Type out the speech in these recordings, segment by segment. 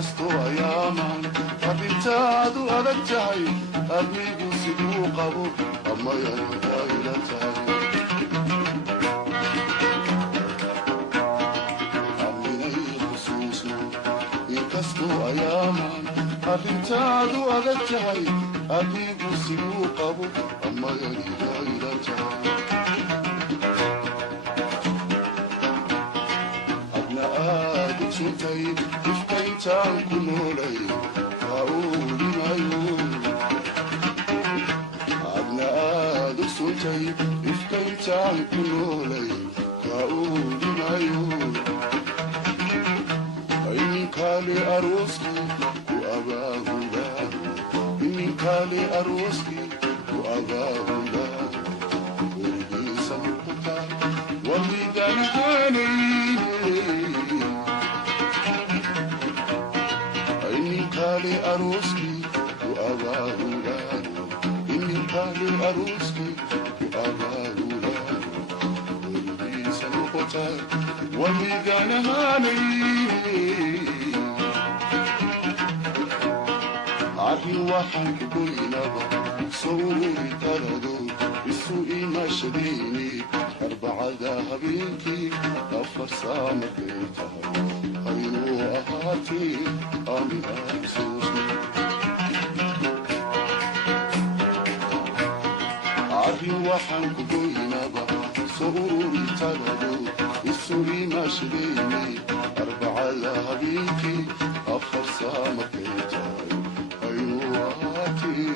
inkastoo ayaaman arrintaadu adag tahay admigu siduu qabo ama yanka ila tahay aminay xusuusno inkastoo ayaaman arrintaadu adag tahay admigu siduu qabo ama yanka ila tahay ifkayntaan ku noolay hauuli maayo adna aad ogsuntay ifkayntaan ku noolay hauuli maayo ininkaale arooskii ku abaahulaano ininkaale arooskii ku abaahulaano werigiisa muqtaa wamiganiganayne kale aroski ku abaahulaano inin kale aroski ku abaahulaano werigiisa noqotaa wamiganahanaine arrin waxaan ku goynaba sawri talado isu imashadayni arbacada habeenkii afar saa markay tahay aynuu ahaatee arrin waxaan ku goynaba sawri talado isu imashadayni arbacada habeenkii afar saa markay tahay aynuu ahaatee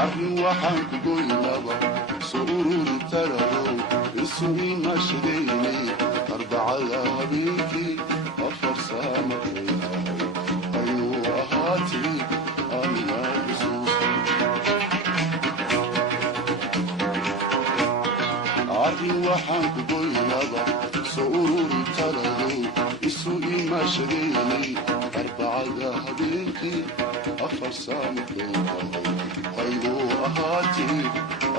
arrin waxaan ku goynaba sururi tarado isu imashadayni arbacada habeenkii afar saa markay tahay aynuu ahaatee aanaa xusuusan arrin waxaan ku goynaba sururi tarado isu imashadayni arbacada habeenkii afar saa markay tahay aynuu ahaatee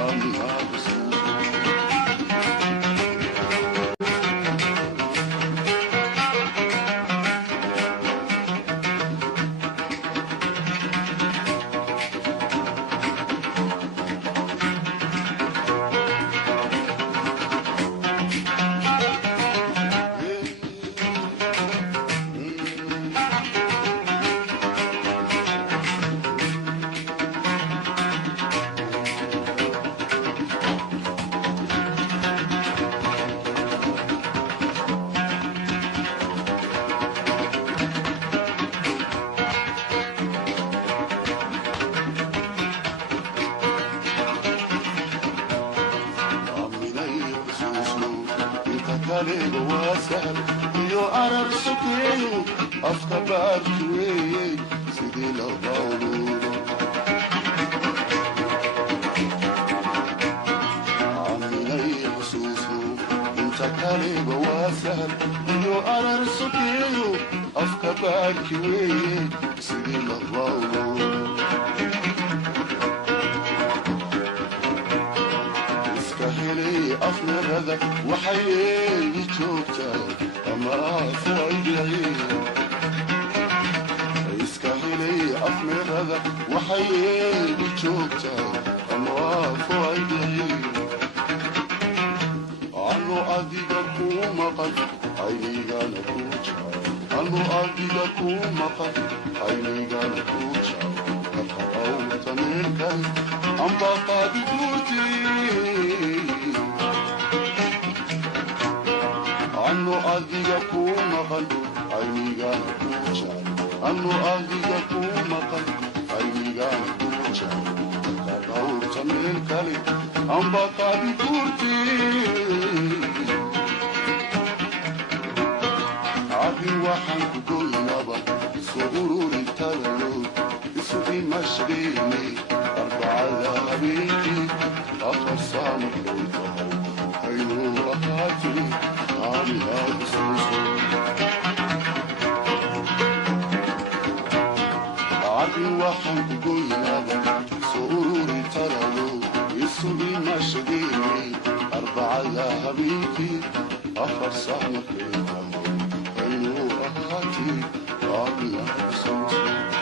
aanaa xusuusan kaleeba waa sahal iyo arar sokeeyo afka baarki weeye sidii la qawluudo caminay xusuusu inta kaleeba waa sahal iyo arar sokeeyo afka baarki weeye sidii la qawluudo afnarada waxay eegi joogtaa ama afuaydicii iska helay afnarada waxay eegi joogtaa ama afuaydicii anu adiga kuu maqan aynigana kuu jecel anu adiga kuu maqan aynigana kuu jecel kaqawta meelkan amba qaadi kuutii anu adiga kuu maqan aynigana kuu jecel anu adiga kuu maqan aynigana kuu jecel kaqawta meel kale amba qaadi kuutii عبي وحن كلنبا سرور التلو اسمي مشريني أربعة ذهبيتي أخر صامت لوطهو هينو رقاتي عامي هذا سوسو عبي وحن كلنبا سرور التلو اسمي مشريني أربعة ذهبيتي أخر صامت لوطهو I'll be